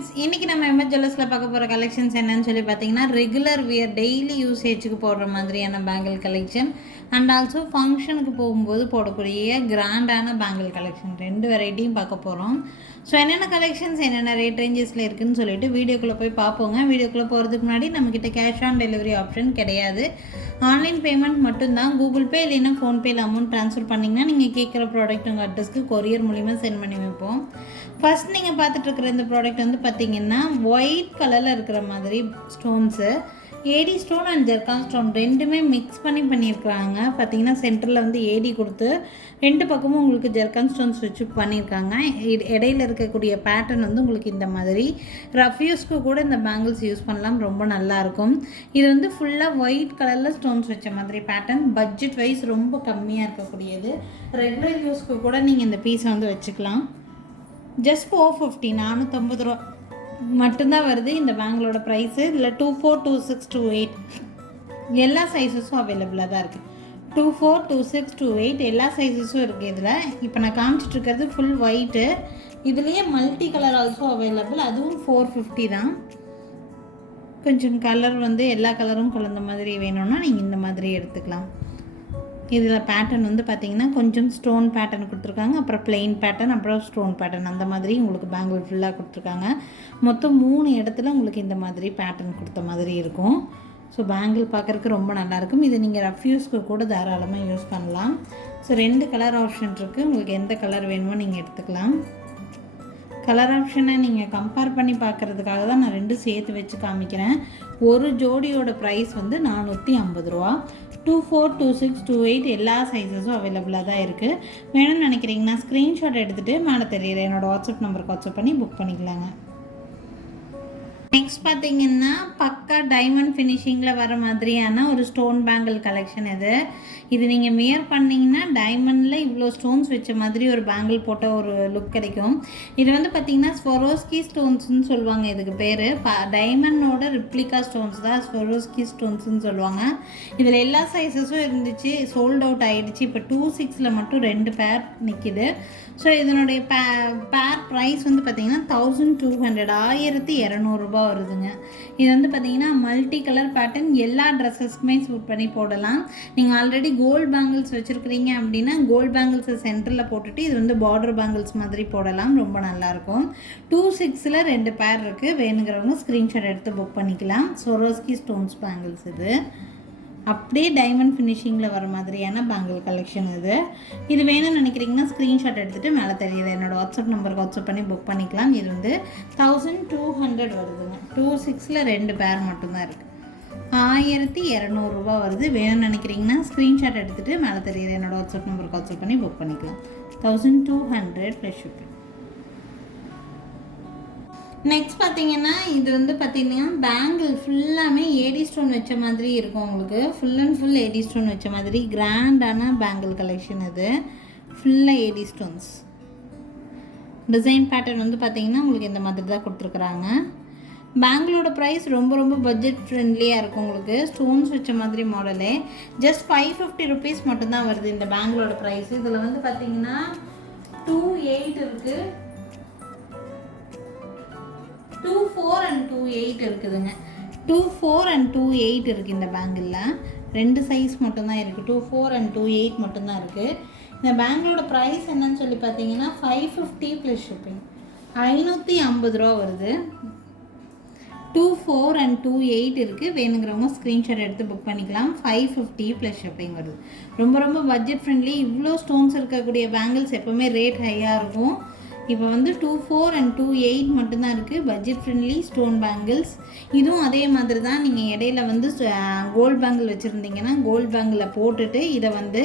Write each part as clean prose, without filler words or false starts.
Friends, இன்றைக்கி நம்ம MS ஜுவல்லர்ஸில் பார்க்க போகிற கலெக்ஷன்ஸ் என்னன்னு சொல்லி பார்த்தீங்கன்னா, ரெகுலர் வியர் டெய்லி யூசேஜுக்கு போடுற மாதிரியான பேங்கிள் கலெக்ஷன் அண்ட் ஆல்சோ ஃபங்க்ஷனுக்கு போகும்போது போடக்கூடிய கிராண்டான பேங்கிள் கலெக்ஷன் 2 வெரைட்டியும் பார்க்க போகிறோம். ஸோ என்னென்ன கலெக்ஷன்ஸ் என்னென்ன ரேட் ரேஞ்சஸில் இருக்குதுன்னு சொல்லிட்டு வீடியோக்குள்ளே போய் பார்ப்போங்க. வீடியோக்குள்ளே போகிறதுக்கு முன்னாடி நம்மக்கிட்ட கேஷ் ஆன் டெலிவரி ஆப்ஷன் கிடையாது. ஆன்லைன் பேமெண்ட் மட்டும்தான். கூகுள் பே இல்லைன்னா ஃபோன்பேயில் அமௌண்ட் ட்ரான்ஸ்ஃபர் பண்ணிங்கன்னா நீங்கள் கேட்குற ப்ராடக்ட் உங்கள் அட்ரஸ்க்கு கொரியர் மூலிமா சென்ட் பண்ணி வைப்போம். ஃபர்ஸ்ட் நீங்கள் பார்த்துட்ருக்குற இந்த ப்ராடக்ட் வந்து பார்த்திங்கன்னா ஒயிட் கலரில் இருக்கிற மாதிரி stones, AD stone and zircon stone ரெண்டுமே மிக்ஸ் பண்ணியிருக்காங்க. பார்த்திங்கன்னா சென்டரில் வந்து ஏடி கொடுத்து 2 பக்கமும் உங்களுக்கு ஜெர்கான் ஸ்டோன்ஸ் வச்சு பண்ணியிருக்காங்க. இடையில இருக்கக்கூடிய பேட்டர்ன் வந்து உங்களுக்கு இந்த மாதிரி ரஃப் யூஸ்க்கு கூட இந்த பேங்கிள்ஸ் யூஸ் பண்ணலாம், ரொம்ப நல்லாயிருக்கும். இது வந்து ஃபுல்லாக ஒயிட் கலரில் ஸ்டோன்ஸ் வச்ச மாதிரி பேட்டர்ன், பட்ஜெட் வைஸ் ரொம்ப கம்மியாக இருக்கக்கூடியது. ரெகுலர் யூஸ்க்கு கூட நீங்கள் இந்த பீஸை வந்து வச்சுக்கலாம். ஜஸ்ட் 450 450 ரூபா மட்டும்தான் வருது இந்த பேங்கிளோட ப்ரைஸு. இதில் 24, 26, 28 எல்லா சைஸஸும் அவைலபிளாக தான் இருக்குது. 24, 26, 28 எல்லா சைஸஸும் இருக்குது இதில். இப்போ நான் காமிச்சிட்ருக்கிறது ஃபுல் ஒயிட்டு. இதுலேயே மல்டி கலர் ஆல்சோ அவைலபிள், அதுவும் 450 தான். கொஞ்சம் கலர் வந்து எல்லா கலரும் கலந்த மாதிரி வேணும்னா நீங்கள் இந்த மாதிரி எடுத்துக்கலாம். இதில் பேட்டர்ன் வந்து பார்த்திங்கன்னா கொஞ்சம் ஸ்டோன் பேட்டர்ன் கொடுத்துருக்காங்க, அப்புறம் பிளெயின் பேட்டர்ன், அப்புறம் ஸ்டோன் பேட்டர்ன், அந்த மாதிரி உங்களுக்கு பேங்கிள் ஃபுல்லாக கொடுத்துருக்காங்க. மொத்தம் 3 இடத்துல உங்களுக்கு இந்த மாதிரி பேட்டர்ன் கொடுத்த மாதிரி இருக்கும். ஸோ பேங்கிள் பார்க்குறதுக்கு ரொம்ப நல்லாயிருக்கும். இது நீங்கள் ரஃப் யூஸ்க்கு கூட தாராளமாக யூஸ் பண்ணலாம். ஸோ 2 கலர் ஆப்ஷன் இருக்குது, உங்களுக்கு எந்த கலர் வேணுமோ நீங்கள் எடுத்துக்கலாம். கலர் ஆப்ஷனை நீங்கள் கம்பேர் பண்ணி பார்க்குறதுக்காக தான் நான் 2 சேர்த்து வச்சு காமிக்கிறேன். ஒரு ஜோடியோட ப்ரைஸ் வந்து 450 ரூபா. 24, 26, 28 எல்லா சைஸஸும் அவைலபிளாக தான் இருக்குது. வேணும்னு நினைக்கிறீங்கன்னா ஸ்க்ரீன்ஷாட் எடுத்துகிட்டு மேலே தெரியுற என்னோடய வாட்ஸ்அப் நம்பருக்கு வாட்ஸ்அப் பண்ணி புக் பண்ணிக்கலாங்க. நெக்ஸ்ட் பார்த்திங்கன்னா பக்கா டைமண்ட் ஃபினிஷிங்கில் வர மாதிரியான ஒரு ஸ்டோன் பேங்கிள் கலெக்ஷன் இது நீங்கள் வியர் பண்ணிங்கன்னா டைமண்டில் இவ்வளோ ஸ்டோன்ஸ் வச்ச மாதிரி ஒரு பேங்கிள் போட்ட ஒரு லுக் கிடைக்கும். இது வந்து பார்த்திங்கன்னா ஸ்வரோஸ்கி ஸ்டோன்ஸ்னு சொல்லுவாங்க. இதுக்கு பேர் டைமண்டோட ரிப்ளிகா ஸ்டோன்ஸ் தான் ஸ்வரோஸ்கி ஸ்டோன்ஸ்னு சொல்லுவாங்க. இதில் எல்லா சைஸஸும் இருந்துச்சு, சோல்ட் அவுட் ஆகிடுச்சு. இப்போ 26ல் மட்டும் 2 பேர் நிற்கிது. ஸோ இதனுடைய பேர் ப்ரைஸ் வந்து பார்த்திங்கன்னா 1200 1200 ரூபா வருதுங்க. இது வந்து பார்த்திங்கன்னா மல்டி கலர் பேட்டர்ன், எல்லா ட்ரெஸ்ஸஸ்க்குமே சூட் பண்ணி போடலாம். நீங்கள் ஆல்ரெடி கோல்டு பேங்கிள்ஸ் வச்சுருக்கிறீங்க அப்படின்னா கோல்டு பேங்கிள்ஸை சென்டரில் போட்டுட்டு இது வந்து பார்டர் பேங்கிள்ஸ் மாதிரி போடலாம், ரொம்ப நல்லாயிருக்கும். 26ல் 2 பேர் இருக்குது. வேணுங்கிறவங்க ஸ்க்ரீன்ஷாட் எடுத்து புக் பண்ணிக்கலாம். சொரோஸ்கி ஸ்டோன்ஸ் பேங்கிள்ஸ் இது அப்படியே டைமண்ட் ஃபினிஷிங்கில் வர மாதிரியான பேங்கிள் கலெக்ஷன் இது வேணும்னு நினைக்கிறீங்கன்னா ஸ்க்ரீன்ஷாட் எடுத்துகிட்டு மேலே தெரியுது என்னோடய வாட்ஸ்அப் நம்பருக்கு வாட்ஸ்அப் பண்ணி புக் பண்ணிக்கலாம். இது வந்து 1200 வருதுங்க. 26ல் 2 பேர் மட்டும்தான் இருக்குது. 1200 ரூபா வருது. வேணும்னு நினைக்கிறீங்கன்னா ஸ்க்ரீன்ஷாட் எடுத்துகிட்டு மேலே தெரியுது என்னோடய வாட்ஸ்அப் நம்பருக்கு வாட்ஸ்அப் பண்ணி புக் பண்ணிக்கலாம். 1200 ப்ளஸ் ஷிப்பிங். நெக்ஸ்ட் பார்த்திங்கன்னா இது வந்து பார்த்திங்கன்னா பேங்கிள் ஃபுல்லாமே ஏடி ஸ்டோன் வச்ச மாதிரி இருக்கும். உங்களுக்கு full and full AD stone வச்ச மாதிரி கிராண்டான பேங்கிள் கலெக்ஷன் ஃபுல்லாக ஏடி ஸ்டோன்ஸ். டிசைன் பேட்டர்ன் வந்து பார்த்திங்கன்னா உங்களுக்கு இந்த மாதிரி தான் கொடுத்துருக்குறாங்க. பேங்கிளோட ப்ரைஸ் ரொம்ப ரொம்ப பட்ஜெட் ஃப்ரெண்ட்லியாக இருக்கும். உங்களுக்கு ஸ்டோன்ஸ் வச்ச மாதிரி மாடலே ஜஸ்ட் 550 ருபீஸ் மட்டும்தான் வருது இந்த பேங்கிளோட ப்ரைஸ். இதில் வந்து பார்த்திங்கன்னா 28 இருக்குது, 24 and 28 இருக்குதுங்க. 24 and 28 இருக்குது இந்த பேங்கிளில். 2 சைஸ் மட்டும்தான் இருக்குது. 24 and 28 மட்டும்தான் இருக்குது. இந்த பேங்கிளோட ப்ரைஸ் என்னன்னு சொல்லி பார்த்தீங்கன்னா 550 ப்ளஸ் ஷிப்பிங் 550 ரூபா வருது. 24 and 28 இருக்குது. வேணுங்கிறவங்க ஸ்க்ரீன்ஷாட் எடுத்து புக் பண்ணிக்கலாம். 550 ப்ளஸ் ஷிப்பிங் வருது. ரொம்ப ரொம்ப பட்ஜெட் ஃப்ரெண்ட்லி. இவ்வளோ ஸ்டோன்ஸ் இருக்கக்கூடிய பேங்கிள்ஸ் எப்போவுமே ரேட் ஹையாக இருக்கும். இப்போ வந்து 24 and 28 மட்டும்தான் இருக்குது. Budget friendly stone bangles. இதுவும் அதே மாதிரி தான். நீங்கள் இடையில வந்து கோல்டு பேங்கிள் வச்சுருந்தீங்கன்னா கோல்டு பேங்கிளில் போட்டுட்டு இதை வந்து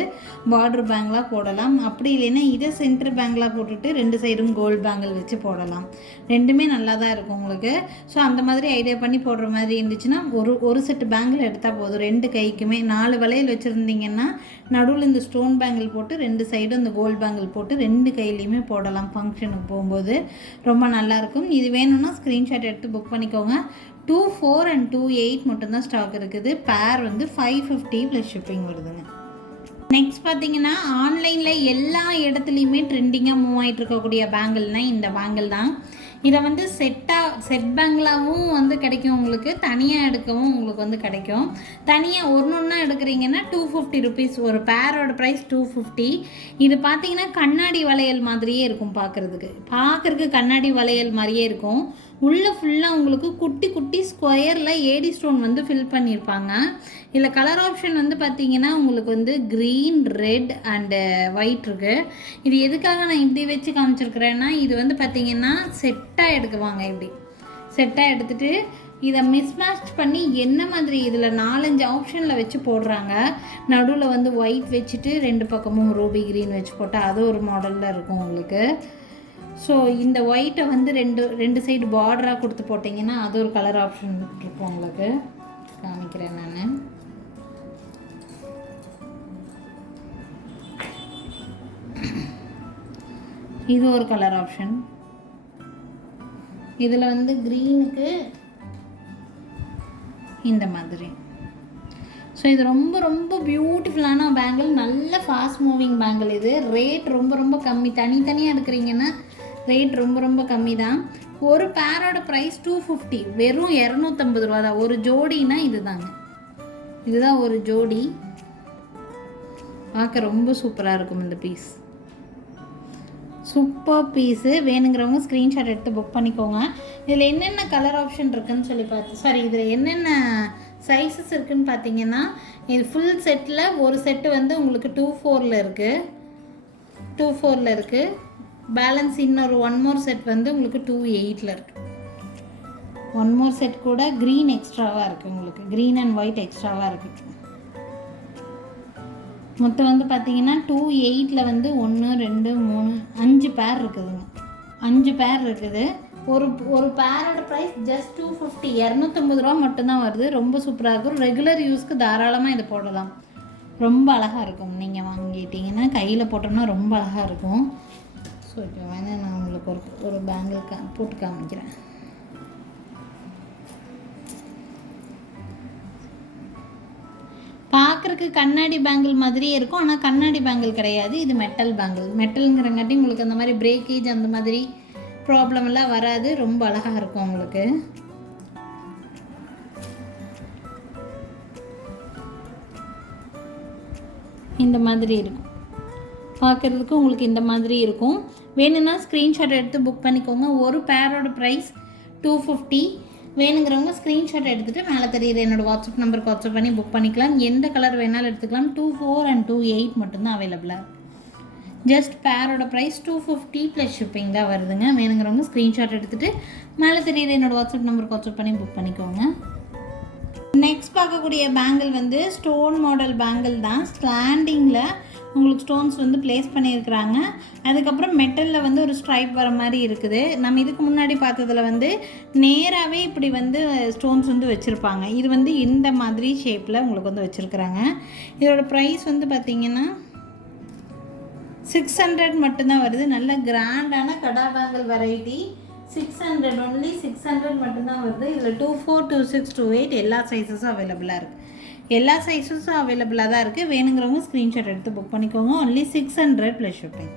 பார்டர் பேங்கிளாக போடலாம். அப்படி இல்லைன்னா இதை சென்டர் பேங்கிளாக போட்டுட்டு 2 சைடும் கோல்டு பேங்கிள் வச்சு போடலாம். ரெண்டுமே நல்லா தான் இருக்கும் உங்களுக்கு. ஸோ அந்த மாதிரி ஐடியா பண்ணி போடுற மாதிரி இருந்துச்சுன்னா ஒரு செட்டு பேங்கிள் எடுத்தால் போதும். 2 கைக்குமே 4 வளையல் வச்சுருந்தீங்கன்னா நடுவில் இந்த ஸ்டோன் பேங்கிள் போட்டு 2 சைடும் இந்த கோல்டு பேங்கிள் போட்டு 2 கையிலையுமே போடலாம். ஃபங்க்ஷனுக்கு போகும்போது ரொம்ப நல்லாயிருக்கும். இது வேணும்னா ஸ்க்ரீன்ஷாட் எடுத்து புக் பண்ணிக்கோங்க. 24 and 28 மட்டும்தான் ஸ்டாக் இருக்குது. பேர் வந்து 550 ப்ளஸ் ஷிப்பிங் வருதுங்க. நெக்ஸ்ட் பார்த்தீங்கன்னா ஆன்லைனில் எல்லா இடத்துலையுமே ட்ரெண்டிங்காக மூவ் ஆகிட்டு இருக்கக்கூடிய பேங்கிள்னால் இந்த பேங்கிள் தான். இதை வந்து செட் பேங்கிளாகவும் வந்து கிடைக்கும் உங்களுக்கு, தனியாக எடுக்கவும் உங்களுக்கு வந்து கிடைக்கும். தனியாக ஒன்று எடுக்கிறீங்கன்னா 250 ருபீஸ், ஒரு பேரோட ப்ரைஸ் 250. இது பார்த்தீங்கன்னா கண்ணாடி வளையல் மாதிரியே இருக்கும், பார்க்குறதுக்கு கண்ணாடி வளையல் மாதிரியே இருக்கும். உள்ளே ஃபுல்லாக உங்களுக்கு குட்டி குட்டி ஸ்கொயரில் ஏடி ஸ்டோன் வந்து ஃபில் பண்ணியிருப்பாங்க. இதில் கலர் ஆப்ஷன் வந்து பார்த்தீங்கன்னா உங்களுக்கு வந்து க்ரீன், ரெட் அண்டு ஒயிட் இருக்குது. இது எதுக்காக நான் இப்படி வச்சு காமிச்சிருக்கிறேன்னா, இது வந்து பார்த்தீங்கன்னா செட்டாக எடுக்குவாங்க. இப்படி செட்டாக எடுத்துகிட்டு இதை மிஸ்மேட்ச் பண்ணி என்ன மாதிரி இதில் 4-5 ஆப்ஷனில் வச்சு போடுறாங்க. நடுவில் வந்து ஒயிட் வச்சுட்டு 2 பக்கமும் ரூபி க்ரீன் வச்சு போட்டால் அது ஒரு மாடலில் இருக்கும் உங்களுக்கு. ஸோ இந்த ஒயிட்டை வந்து ரெண்டு சைடு பார்டராக கொடுத்து போட்டிங்கன்னா அது ஒரு கலர் ஆப்ஷன் இருக்கும் உங்களுக்கு. காமிக்கிறேன் நான். இது ஒரு கலர் ஆப்ஷன். இதில் வந்து க்ரீனுக்கு இந்த மாதிரி. ஸோ இது ரொம்ப ரொம்ப பியூட்டிஃபுல்லான பேங்கிள், நல்ல ஃபாஸ்ட் மூவிங் பேங்கிள். இது ரேட் ரொம்ப கம்மி. தனித்தனியாக எடுக்கிறீங்கன்னா ரேட் ரொம்ப கம்மி தான். ஒரு பேரோட ப்ரைஸ் 250, வெறும் 250 ரூபா தான். ஒரு ஜோடினா இதுதான் ஒரு ஜோடி. பார்க்க ரொம்ப சூப்பராக இருக்கும் இந்த பீஸ். Super piece. வேணுங்கிறவங்க ஸ்க்ரீன்ஷாட் எடுத்து புக் பண்ணிக்கோங்க. இதில் என்னென்ன கலர் ஆப்ஷன் இருக்குதுன்னு சொல்லி இதில் என்னென்ன சைஸஸ் இருக்குதுன்னு பார்த்தீங்கன்னா, இது ஃபுல் செட்டில் ஒரு செட்டு வந்து உங்களுக்கு 2/4 இருக்குது. பேலன்ஸ் இன்னொரு 1 மோர் செட் வந்து உங்களுக்கு 2/8 இருக்குது. 1 மோர் செட் கூட க்ரீன் எக்ஸ்ட்ராவாக இருக்குது உங்களுக்கு, க்ரீன் அண்ட் ஒயிட் எக்ஸ்ட்ராவாக இருக்குது. மொத்தம் வந்து பார்த்தீங்கன்னா 2/8 வந்து 1 2 3 5 பேர் இருக்குதுங்க. 5 பேர் இருக்குது. ஒரு பேரோட ப்ரைஸ் ஜஸ்ட் 250, 250 ரூபா மட்டும்தான் வருது. ரொம்ப சூப்பராக இருக்கும். ரெகுலர் யூஸ்க்கு தாராளமாக இதை போடலாம். ரொம்ப அழகாக இருக்கும். நீங்கள் வாங்கிட்டீங்கன்னா கையில் போட்டோம்னா ரொம்ப அழகாக இருக்கும். ஸோ இப்போ வேணால் நான் உங்களுக்கு ஒரு பேங்கிள் போட்டு காமிக்கிறேன். பார்க்குறக்கு கண்ணாடி பேங்கிள் மாதிரியே இருக்கும், ஆனால் கண்ணாடி பேங்கிள் கிடையாது. இது மெட்டல் பேங்கிள். மெட்டலுங்கிறங்காட்டி உங்களுக்கு அந்த மாதிரி பிரேக்கேஜ் அந்த மாதிரி ப்ராப்ளம் எல்லாம் வராது. ரொம்ப அழகாக இருக்கும் உங்களுக்கு. இந்த மாதிரி இருக்கும் பார்க்குறதுக்கு உங்களுக்கு. இந்த மாதிரி இருக்கும். வேணும்னா ஸ்க்ரீன்ஷாட் எடுத்து புக் பண்ணிக்கோங்க. ஒரு பேரோட ப்ரைஸ் 250. வேணுங்கிறவங்க ஸ்க்ரீன்ஷாட் எடுத்துகிட்டு மேலே தெரியுது என்னோடய வாட்ஸ்அப் நம்பருக்கு வாட்ஸ்அப் பண்ணி புக் பண்ணிக்கலாம். எந்த கலர் வேணாலும் எடுத்துக்கலாம். 2/4 and 2/8 மட்டும்தான் அவைலபிளாக இருக்குது. ஜஸ்ட் பேரோட ப்ரைஸ் 250 ப்ளஸ் ஷிப்பிங் தான் வருதுங்க. வேணுங்கிறவங்க ஸ்க்ரீன்ஷாட் எடுத்துகிட்டு மேலே தெரியுது என்னோடய வாட்ஸ்அப் நம்பருக்கு வாட்ஸ்அப் பண்ணி புக் பண்ணிக்கோங்க. நெக்ஸ்ட் பார்க்கக்கூடிய பேங்கிள் வந்து ஸ்டோன் மாடல் பேங்கிள் தான். ஸ்லாண்டிங்கில் உங்களுக்கு ஸ்டோன்ஸ் வந்து ப்ளேஸ் பண்ணியிருக்கிறாங்க. அதுக்கப்புறம் மெட்டலில் வந்து ஒரு ஸ்ட்ரைப் வர மாதிரி இருக்குது. நம்ம இதுக்கு முன்னாடி பார்த்ததில் வந்து நேராகவே இப்படி வந்து ஸ்டோன்ஸ் வந்து வச்சுருப்பாங்க. இது வந்து இந்த மாதிரி ஷேப்பில் உங்களுக்கு வந்து வச்சுருக்குறாங்க. இதோட ப்ரைஸ் வந்து பார்த்திங்கன்னா 600 மட்டும்தான் வருது. நல்ல கிராண்டான கடா பேங்கிள் வெரைட்டி. 600, ஒன்லி 600 மட்டும்தான் வருது. இதில் 2/4, 2/6, 2/8 எல்லா சைஸஸும் அவைலபிளாக இருக்குது. எல்லா சைஸஸும் அவைலபிளாக தான் இருக்குது. வேணுங்கிறவங்க ஸ்க்ரீன்ஷாட் எடுத்து புக் பண்ணிக்கோங்க. Only 600 plus shipping.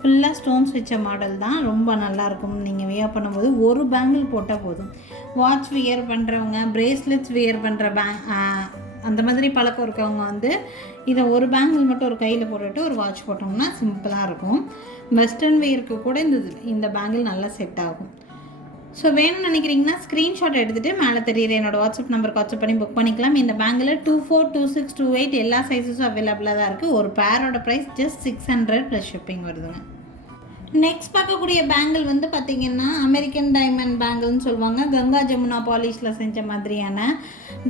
ஃபுல்லாக ஸ்டோன்ஸ் வச்ச மாடல் தான். ரொம்ப நல்லாயிருக்கும். நீங்கள் வியர் பண்ணும்போது ஒரு பேங்கிள் போட்டால் போதும். வாட்ச் வியர் பண்ணுறவங்க, பிரேஸ்லெட்ஸ் வியர் பண்ணுற அந்த மாதிரி பழக்கம் இருக்கவங்க வந்து இதை ஒரு பேங்கிள் மட்டும் ஒரு கையில் போட்டுட்டு ஒரு வாட்ச் போட்டோம்னா சிம்பிளாக இருக்கும். வெஸ்டர்ன் வியருக்கு கூட இந்த பேங்கிள் நல்லா செட் ஆகும். ஸோ வேணும்னு நினைக்கிறீங்கன்னா ஸ்க்ரீன்ஷாட் எடுத்துகிட்டு மேலே தெரியுற என்னோடய வாட்ஸ்அப் நம்பருக்கு வாட்ஸ்அப் பண்ணி புக் பண்ணிக்கலாம். இந்த பேங்கில் 2/4, 2/6, 2/8 எல்லா சைஸஸும் அவைலபிளாக தான் இருக்குது. ஒரு பேரோட ப்ரைஸ் ஜஸ்ட் 600 ப்ளஸ் ஷிப்பிங் வருதுங்க. நெக்ஸ்ட் பார்க்கக்கூடிய பேங்கிள் வந்து பார்த்திங்கன்னா அமெரிக்கன் டைமண்ட் பேங்கிள்னு சொல்லுவாங்க. கங்கா ஜமுனா பாலிஷில் செஞ்ச மாதிரியான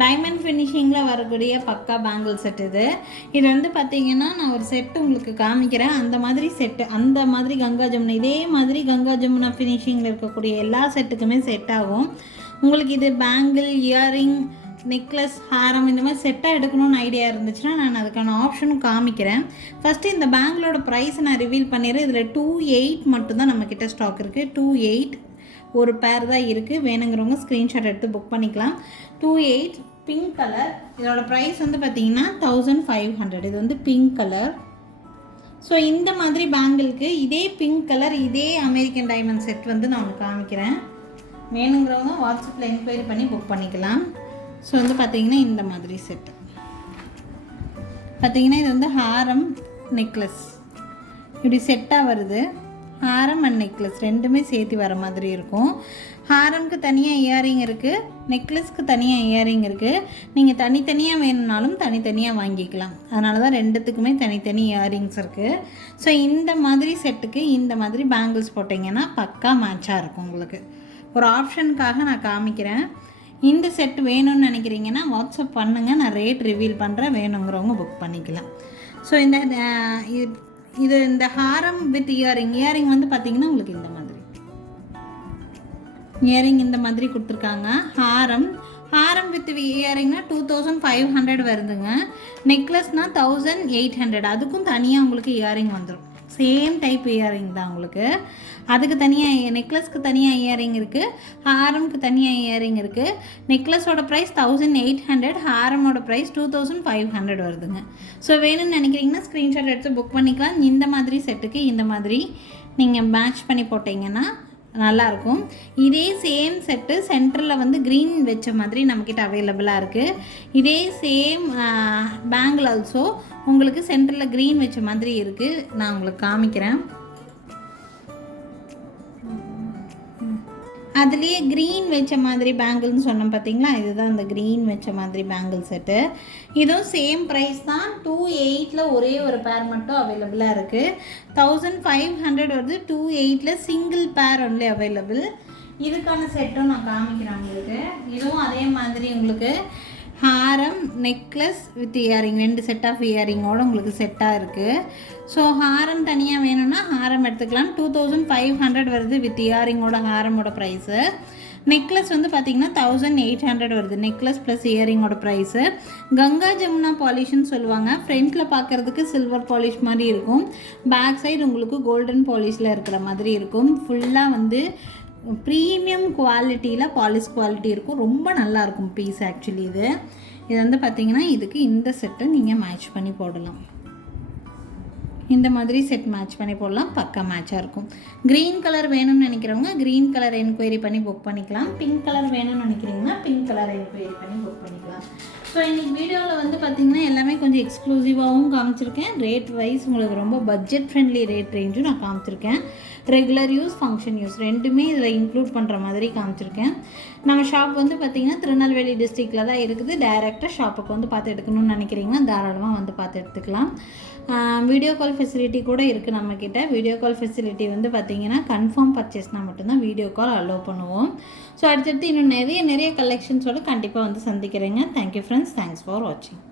டைமண்ட் ஃபினிஷிங்கில் வரக்கூடிய பக்கா பேங்கிள் செட் இது. இது வந்து பார்த்திங்கன்னா நான் ஒரு செட்டு உங்களுக்கு காமிக்கிறேன். அந்த மாதிரி செட்டு, அந்த மாதிரி கங்கா ஜமுனா, இதே மாதிரி கங்கா ஜமுனா ஃபினிஷிங்கில் இருக்கக்கூடிய எல்லா செட்டுக்குமே செட் ஆகும். உங்களுக்கு இது பேங்கிள், இயரிங், நெக்லஸ், ஹாரம் இந்த மாதிரி செட்டாக எடுக்கணும்னு ஐடியா இருந்துச்சுன்னா நான் அதுக்கான ஆப்ஷனும் காமிக்கிறேன். ஃபஸ்ட்டு இந்த பேங்கிளோட ப்ரைஸை நான் ரிவீல் பண்ணிடுறேன். இதில் 2/8 மட்டும்தான் நம்மக்கிட்ட ஸ்டாக் இருக்குது. 2/8 ஒரு பேர் தான் இருக்குது. வேணுங்கிறவங்க ஸ்க்ரீன்ஷாட் எடுத்து புக் பண்ணிக்கலாம். 2/8 பிங்க் கலர். இதோட ப்ரைஸ் வந்து பார்த்திங்கன்னா 1500. இது வந்து பிங்க் கலர். ஸோ இந்த மாதிரி பேங்கிளுக்கு இதே பிங்க் கலர் இதே அமெரிக்கன் டைமண்ட் செட் வந்து நான் ஒன்று காமிக்கிறேன். வேணுங்கிறவங்க வாட்ஸ்அப்பில் என்கொயரி பண்ணி புக் பண்ணிக்கலாம். ஸோ வந்து பார்த்திங்கன்னா இந்த மாதிரி செட்டு பார்த்திங்கன்னா இது வந்து ஹாரம் நெக்லஸ் இப்படி செட்டாக வருது. ஹாரம் அண்ட் நெக்லஸ் ரெண்டுமே சேர்த்து வர மாதிரி இருக்கும். ஹாரம்க்கு தனியாக இயரிங் இருக்குது, நெக்லஸ்க்கு தனியாக இயரிங் இருக்குது. நீங்கள் தனித்தனியாக வேணும்னாலும் தனித்தனியாக வாங்கிக்கலாம். அதனால தான் ரெண்டுத்துக்குமே தனித்தனி இயரிங்ஸ் இருக்குது. ஸோ இந்த மாதிரி செட்டுக்கு இந்த மாதிரி பேங்கிள்ஸ் போட்டிங்கன்னா பக்கா மேட்சாக இருக்கும். உங்களுக்கு ஒரு ஆப்ஷனுக்காக நான் காமிக்கிறேன். இந்த செட் வேணும்னு நினைக்கிறீங்கன்னா வாட்ஸ்அப் பண்ணுங்கள், நான் ரேட் ரிவீல் பண்ணுறேன், வேணுங்கிறவங்க புக் பண்ணிக்கலாம். ஸோ இந்த ஹாரம் வித் இயரிங் வந்து பார்த்திங்கன்னா உங்களுக்கு இந்த மாதிரி இயரிங் இந்த மாதிரி கொடுத்துருக்காங்க. ஹாரம் வித் இயரிங்னா 2500 வருதுங்க. நெக்லஸ்னால் 1800, அதுக்கும் தனியாக உங்களுக்கு இயரிங் வந்துடும். சேம் டைப் இயரிங் தான் உங்களுக்கு. அதுக்கு தனியாக நெக்லஸ்க்கு தனியாக இயரிங் இருக்குது, ஹாரம்க்கு தனியாக இயரிங் இருக்குது. நெக்லஸோட ப்ரைஸ் 1800, ஹாரமோட ப்ரைஸ் 2500 வருதுங்க. ஸோ வேணும்னு நினைக்கிறீங்கன்னா ஸ்க்ரீன்ஷாட் எடுத்து புக் பண்ணிக்கலாம். இந்த மாதிரி செட்டுக்கு இந்த மாதிரி நீங்கள் மேட்ச் பண்ணி போட்டிங்கன்னா நல்லாயிருக்கும். இதே சேம் செட்டு சென்டரில் வந்து க்ரீன் வச்ச மாதிரி நம்மக்கிட்ட அவைலபிளாக இருக்குது. இதே சேம் பேங்கிள் ஆல்சோ உங்களுக்கு சென்டரில் க்ரீன் வச்ச மாதிரி இருக்குது. நான் உங்களுக்கு காமிக்கிறேன். அதுலேயே க்ரீன் வச்ச மாதிரி பேங்கிள்னு சொன்னோம் பார்த்தீங்களா, இதுதான் அந்த க்ரீன் வச்ச மாதிரி பேங்கிள் செட்டு. இதுவும் சேம் ப்ரைஸ் தான். 2800 ஒரே ஒரு பேர் மட்டும் அவைலபிளாக இருக்குது. 1500 வருது. 2800 சிங்கிள் பேர் ஒன்லி அவைலபிள். இதுக்கான செட்டும் நான் காமிக்கிறேன் உங்களுக்கு. இதுவும் அதே மாதிரி உங்களுக்கு ஹாரம் necklace with earring 2 set of இயரிங்கோடு உங்களுக்கு செட்டாக இருக்குது. ஸோ ஹாரம் தனியாக வேணும்னா ஹாரம் எடுத்துக்கலாம். 2500 வருது வித் இயரிங்கோட ஹாரமோட ப்ரைஸு. நெக்லஸ் வந்து பார்த்திங்கன்னா 1800 வருது, நெக்லஸ் ப்ளஸ் இயரிங்கோட ப்ரைஸு. கங்கா ஜமுனா பாலிஷ்னு சொல்லுவாங்க. ஃப்ரண்ட்டில் பார்க்குறதுக்கு சில்வர் பாலிஷ் மாதிரி இருக்கும், பேக் சைடு உங்களுக்கு கோல்டன் பாலிஷில் இருக்கிற மாதிரி இருக்கும். ஃபுல்லாக வந்து ப்ரீமியம் குவாலிட்டியில் பாலிஷ் குவாலிட்டி இருக்கும். ரொம்ப நல்லாயிருக்கும் பீஸ் ஆக்சுவலி. இது வந்து பார்த்திங்கன்னா இதுக்கு இந்த செட்டை நீங்கள் மேட்ச் பண்ணி போடலாம். இந்த மாதிரி செட் மேட்ச் பண்ணி போடலாம், பக்கா மேட்சாக இருக்கும். க்ரீன் கலர் வேணும்னு நினைக்கிறவங்க க்ரீன் கலர் என்கொயரி பண்ணி புக் பண்ணிக்கலாம். பிங்க் கலர் வேணும்னு நினைக்கிறீங்கன்னா பிங்க் கலர் என்கொயரி பண்ணி புக் பண்ணிக்கலாம். ஸோ இன்றைக்கி வீடியோவில் வந்து பார்த்திங்கன்னா எல்லாமே கொஞ்சம் எக்ஸ்க்ளூசிவாகவும் காமிச்சிருக்கேன். ரேட் வைஸ் உங்களுக்கு ரொம்ப பட்ஜெட் ஃப்ரெண்ட்லி ரேட் ரேஞ்சும் நான் காமிச்சிருக்கேன். ரெகுலர் யூஸ், ஃபங்க்ஷன் யூஸ் ரெண்டுமே இதில் இன்க்ளூட் பண்ணுற மாதிரி காமிச்சிருக்கேன். நம்ம ஷாப் வந்து பார்த்திங்கன்னா திருநெல்வேலி டிஸ்ட்ரிக்டில் தான் இருக்குது. டைரெக்டாக ஷாப்புக்கு வந்து பார்த்து எடுக்கணும்னு நினைக்கிறீங்கன்னா தாராளமாக வந்து பார்த்து எடுத்துக்கலாம். வீடியோ கால் ஃபெசிலிட்டி கூட இருக்குது நம்மக்கிட்ட. வீடியோ கால் ஃபெசிலிட்டி வந்து பார்த்திங்கன்னா கன்ஃபார்ம் பர்ச்சேஸ்னால் மட்டும்தான் வீடியோ கால் அலோவ் பண்ணுவோம். ஸோ அடுத்தடுத்து இன்னும் நிறைய கலெக்ஷன்ஸோடு கண்டிப்பாக வந்து சந்திக்கிறேங்க. தேங்க்யூ ஃப்ரெண்ட்ஸ், தேங்க்ஸ் ஃபார் வாட்சிங்.